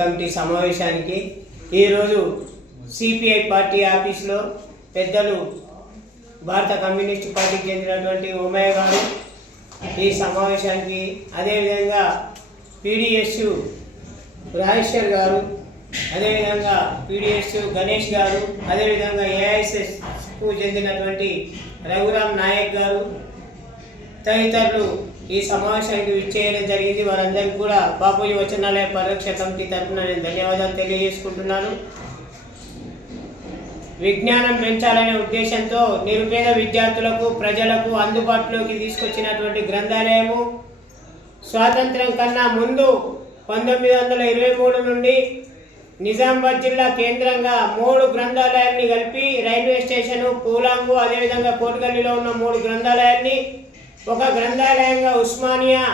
Committee సమావేశానికి ఈరోజు CPI party ఆఫీసులో పెద్దలు భారత కమ్యూనిస్ట్ పార్టీకి చెందినటువంటి ఉమయ్య గారు ఈ సమావేశానికి, అదేవిధంగా పీడిఎస్ రాజేశ్వర్ గారు, అదేవిధంగా పీడిఎస్ గణేష్ గారు, అదేవిధంగా ఏఐఎస్ఎస్కు చెందినటువంటి రఘురామ్ నాయక్ గారు తదితరులు ఈ సమావేశానికి విచ్చేయడం జరిగింది. వారందరికీ కూడా బాపూజీ వచనాలయ పరిరక్షణ కమిటీ తరఫున నేను ధన్యవాదాలు తెలియజేసుకుంటున్నాను. విజ్ఞానం పెంచాలనే ఉద్దేశంతో నిరుపేద విద్యార్థులకు, ప్రజలకు అందుబాటులోకి తీసుకొచ్చినటువంటి గ్రంథాలయము స్వాతంత్రం కన్నా ముందు 1923 నుండి నిజామాబాద్ జిల్లా కేంద్రంగా 3 గ్రంథాలయాన్ని కలిపి రైల్వే స్టేషను, పూలాంగు, అదేవిధంగా కోటగల్లిలో ఉన్న 3 గ్రంథాలయాన్ని ఒక గ్రంథాలయంగా ఉస్మానియా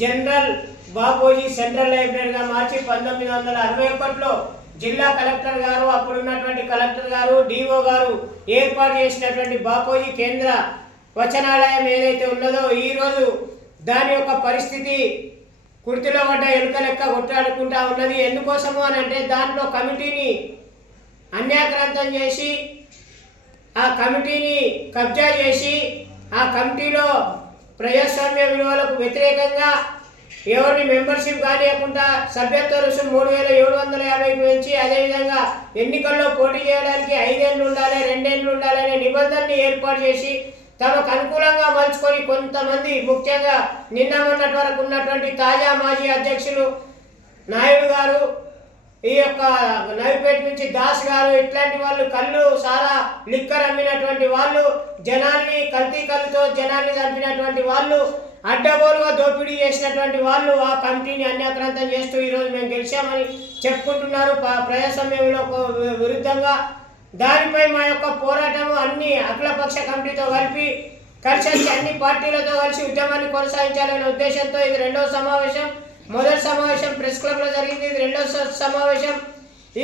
జనరల్ బాపూజీ సెంట్రల్ లైబ్రరీగా మార్చి 1961లో జిల్లా కలెక్టర్ గారు, అప్పుడున్నటువంటి కలెక్టర్ గారు, డిఓ గారు ఏర్పాటు చేసినటువంటి బాపూజీ కేంద్ర వచనాలయం ఏదైతే ఉన్నదో ఈరోజు దాని యొక్క పరిస్థితి కుర్తిలో పడ్డ ఎలుక లెక్క కొట్టాడుకుంటా ఉన్నది. ఎందుకోసము అని అంటే దాంట్లో కమిటీని అన్యాక్రాంతం చేసి, ఆ కమిటీని కబ్జా చేసి, ఆ కమిటీలో ప్రజాస్వామ్య విలువలకు వ్యతిరేకంగా ఎవరిని మెంబర్షిప్ కానియకుండా సభ్యత్వ రుసుము 3750కి పెంచి, అదేవిధంగా ఎన్నికల్లో పోటీ చేయడానికి 5 ఏళ్ళు ఉండాలి, 2 ఏళ్ళు ఉండాలనే నిబంధనని ఏర్పాటు చేసి తమకు అనుకూలంగా మలుచుకొని కొంతమంది, ముఖ్యంగా నిన్న మొన్నటి వరకు ఉన్నటువంటి తాజా మాజీ అధ్యక్షులు నాయుడు గారు, ఈ యొక్క నవిపేట నుంచి దాస్ గారు, ఇట్లాంటి వాళ్ళు కళ్ళు సారా లిక్కర్ అమ్మినటువంటి వాళ్ళు, జనాల్ని కల్తీ కళ్ళుతో జనాల్ని చంపినటువంటి వాళ్ళు, అడ్డగోలుగా దోపిడీ చేసినటువంటి వాళ్ళు ఆ కమిటీని అన్యాక్రాంతం చేస్తూ ఈరోజు మేము గెలిచామని చెప్పుకుంటున్నారు ప్రజాస్వామ్యంలో విరుద్ధంగా. దానిపై మా యొక్క పోరాటము అన్ని అఖిలపక్ష కమిటీతో కలిసి అన్ని పార్టీలతో కలిసి ఉద్యమాన్ని కొనసాగించాలనే ఉద్దేశంతో ఇది 2వ సమావేశం. మొదటి సమావేశం ప్రెస్ క్లబ్లో జరిగింది, ఇది 2వ సమావేశం.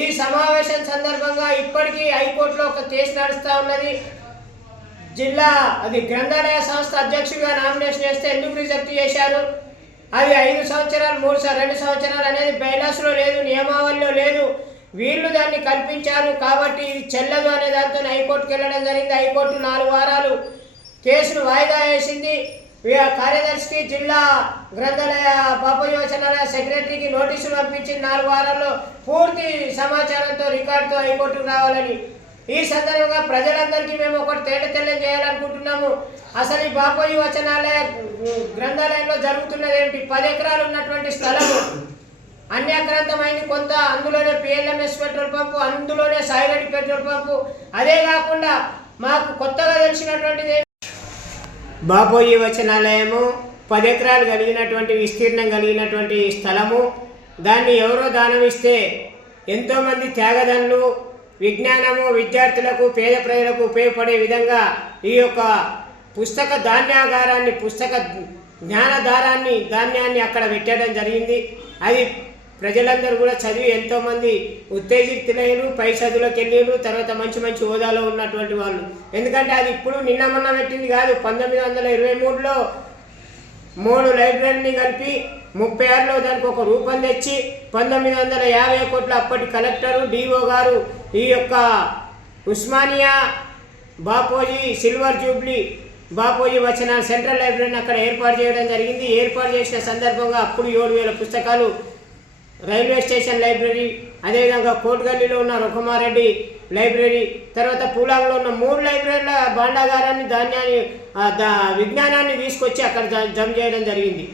ఈ సమావేశం సందర్భంగా ఇప్పటికీ హైకోర్టులో ఒక కేసు నడుస్తూ ఉన్నది. అది గ్రంథాలయ సంస్థ అధ్యక్షుడిగా నామినేషన్ చేస్తే ఎందుకు రిజెక్ట్ చేశారు? అది 5 సంవత్సరాలు 2 సంవత్సరాలు అనేది బైలాస్లో లేదు, నియమావళిలో లేదు. వీళ్ళు దాన్ని కల్పించారు కాబట్టి ఇది చెల్లదు అనే దాంతో హైకోర్టుకి వెళ్ళడం జరిగింది. హైకోర్టు 4 వారాలు కేసును వాయిదా వేసింది. కార్యదర్శికి, జిల్లా గ్రంథాలయ బాపూజీ వచనాలయ సెక్రటరీకి నోటీసులు పంపించి 4 వారాల్లో పూర్తి సమాచారంతో రికార్డుతో హైకోర్టుకు రావాలని. ఈ సందర్భంగా ప్రజలందరికీ మేము ఒకటి తేటతెల్లం చేయాలనుకుంటున్నాము. అసలు ఈ బాపూజీ వచనాలయ గ్రంథాలయంలో జరుగుతున్నది ఏమిటి? 10 ఎకరాలు ఉన్నటువంటి స్థలము అన్యాక్రాంతమైంది. కొంత అందులోనే పిఎల్ఎంఎస్ పెట్రోల్ పంపు, అందులోనే సాయిరెడ్డి పెట్రోల్ పంపు. అదే కాకుండా మాకు కొత్తగా తెలిసినటువంటిది బాపూజీ వచనాలయము 10 ఎకరాలు కలిగినటువంటి విస్తీర్ణం కలిగినటువంటి స్థలము. దాన్ని ఎవరో దానం ఇస్తే ఎంతోమంది త్యాగదనులు విజ్ఞానము, విద్యార్థులకు, పేద ప్రజలకు ఉపయోగపడే విధంగా ఈ యొక్క పుస్తక ధాన్యాగారాన్ని, పుస్తక ధాన్యాన్ని అక్కడ పెట్టడం జరిగింది. అది ప్రజలందరూ కూడా చదివి ఎంతోమంది ఉత్తేజితులైన, పై చదువులకు వెళ్ళిరు, తర్వాత మంచి హోదాలో ఉన్నటువంటి వాళ్ళు. ఎందుకంటే అది ఇప్పుడు నిన్న మొన్న పెట్టింది కాదు. 1923లో 3 లైబ్రరీని కలిపి 36లో దానికి ఒక రూపం తెచ్చి 1950 కోట్ల అప్పటి కలెక్టరు, డిఓ గారు ఈ యొక్క ఉస్మానియా బాపూజీ సిల్వర్ జూబ్లీ బాపూజీ వచనాల సెంట్రల్ లైబ్రరీని అక్కడ ఏర్పాటు చేయడం జరిగింది. ఏర్పాటు చేసిన సందర్భంగా అప్పుడు 7000 పుస్తకాలు రైల్వే స్టేషన్ లైబ్రరీ, అదేవిధంగా కోటగల్లిలో ఉన్న రుఖమారెడ్డి లైబ్రరీ, తర్వాత పూలాంగ్లో ఉన్న 3 లైబ్రరీల భాండాగారాన్ని, విజ్ఞానాన్ని తీసుకొచ్చి అక్కడ జమ చేయడం జరిగింది.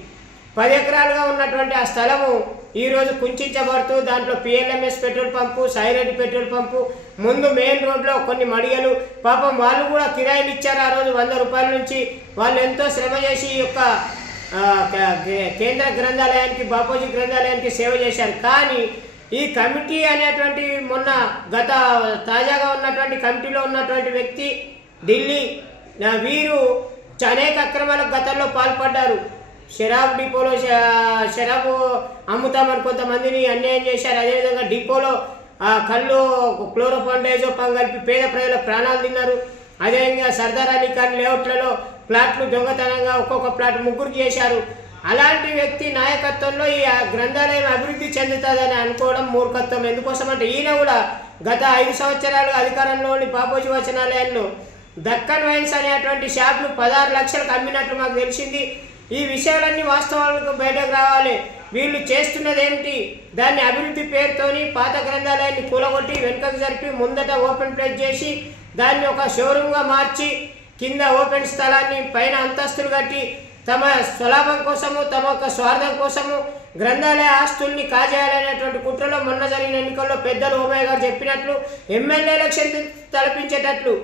10 ఎకరాలుగా ఉన్నటువంటి ఆ స్థలము ఈరోజు కుంచబడుతూ దాంట్లో PLMS petrol pump, Saireddy petrol pump, ముందు మెయిన్ రోడ్లో కొన్ని మడిగలు, పాపం వాళ్ళు కూడా కిరాయిలు ఇచ్చారు ఆ రోజు 100 రూపాయల నుంచి. వాళ్ళు ఎంతో శ్రమ చేసి ఈ యొక్క కేంద్ర గ్రంథాలయానికి, బాపూజీ గ్రంథాలయానికి సేవ చేశారు. కానీ ఈ కమిటీ అనేటువంటి తాజాగా ఉన్నటువంటి కమిటీలో ఉన్నటువంటి వ్యక్తి ఢిల్లీ, వీరు అనేక అక్రమాలకు గతంలో పాల్పడ్డారు. షరాబ్ డిపోలో షరాబు అమ్ముతామని కొంతమందిని అన్యాయం చేశారు. అదేవిధంగా డిపోలో కళ్ళు క్లోరోఫాండైజోపాం కలిపి పేద ప్రజల ప్రాణాలు తిన్నారు. అదేవిధంగా సర్దార్ అలీ ఖాన్ లేఅవుట్లలో ప్లాట్లు దొంగతనంగా ఒక్కొక్క ప్లాట్ 3 చేశారు. అలాంటి వ్యక్తి నాయకత్వంలో ఈ గ్రంథాలయం అభివృద్ధి చెందుతుందని అనుకోవడం మూర్ఖత్వం. ఎందుకోసం అంటే ఈయన కూడా గత 5 సంవత్సరాలు అధికారంలోని బాపూజీ వచనాలయంలో దక్కన్ వైన్స్ అనేటువంటి షాప్ను 16 లక్షలకు అమ్మినట్లు మాకు తెలిసింది. ఈ విషయాలన్నీ వాస్తవాలకు బయటకు రావాలి. వీళ్ళు చేస్తున్నది ఏమిటి? దాన్ని అభివృద్ధి పేరుతోని పాత గ్రంథాలయాన్ని కూలగొట్టి వెనుకకు జరిపి ముందట ఓపెన్ ప్లేస్ చేసి దాన్ని ఒక షోరూమ్గా మార్చి కింద ఓపెన్ స్థలాన్ని పైన అంతస్తులు కట్టి తమ స్వలాభం కోసము తమ యొక్క స్వార్థం కోసము గ్రంథాలయ ఆస్తుల్ని కాజేయాలనేటువంటి కుట్రలో మొన్న జరిగిన ఎన్నికల్లో పెద్దలు ఓమయ్య గారు చెప్పినట్లు ఎమ్మెల్యే ఎలక్షన్ తలపించేటట్లు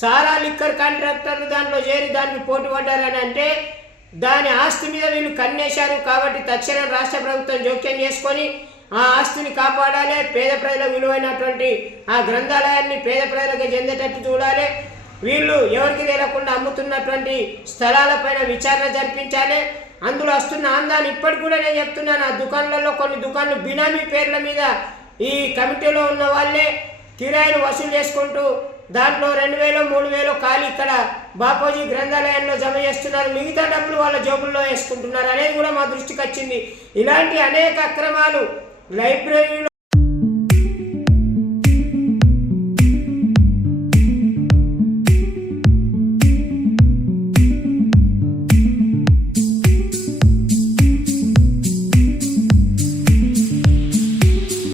సారా లిక్కర్ కాంట్రాక్టర్లు దాంట్లో చేరి దానికి పోటీ పడ్డారని అంటే దాని ఆస్తి మీద వీళ్ళు కన్నేశారు. కాబట్టి తక్షణం రాష్ట్ర ప్రభుత్వం జోక్యం చేసుకొని ఆ ఆస్తిని కాపాడాలి. పేద ప్రజల విలువైనటువంటి ఆ గ్రంథాలయాన్ని పేద ప్రజలకు చెందేటట్టు చూడాలి. వీళ్ళు ఎవరికి తెలియకుండా అమ్ముతున్నటువంటి స్థలాలపైన విచారణ జరిపించాలి. అందులో వస్తున్న ఆందాన్ని ఇప్పటికి కూడా నేను చెప్తున్నాను, ఆ దుకాణాలలో కొన్ని దుకాణాలు బినామీ పేర్ల మీద ఈ కమిటీలో ఉన్న వాళ్ళే కిరాయిలు వసూలు చేసుకుంటూ దాంట్లో 2000 3000 ఖాళీ ఇక్కడ బాపూజీ గ్రంథాలయంలో జమ చేస్తున్నారు. మిగతా డబ్బులు వాళ్ళ జోబుల్లో వేసుకుంటున్నారు అనేది కూడా మా దృష్టికి వచ్చింది. ఇలాంటి అనేక అక్రమాలు లైబ్రరీలో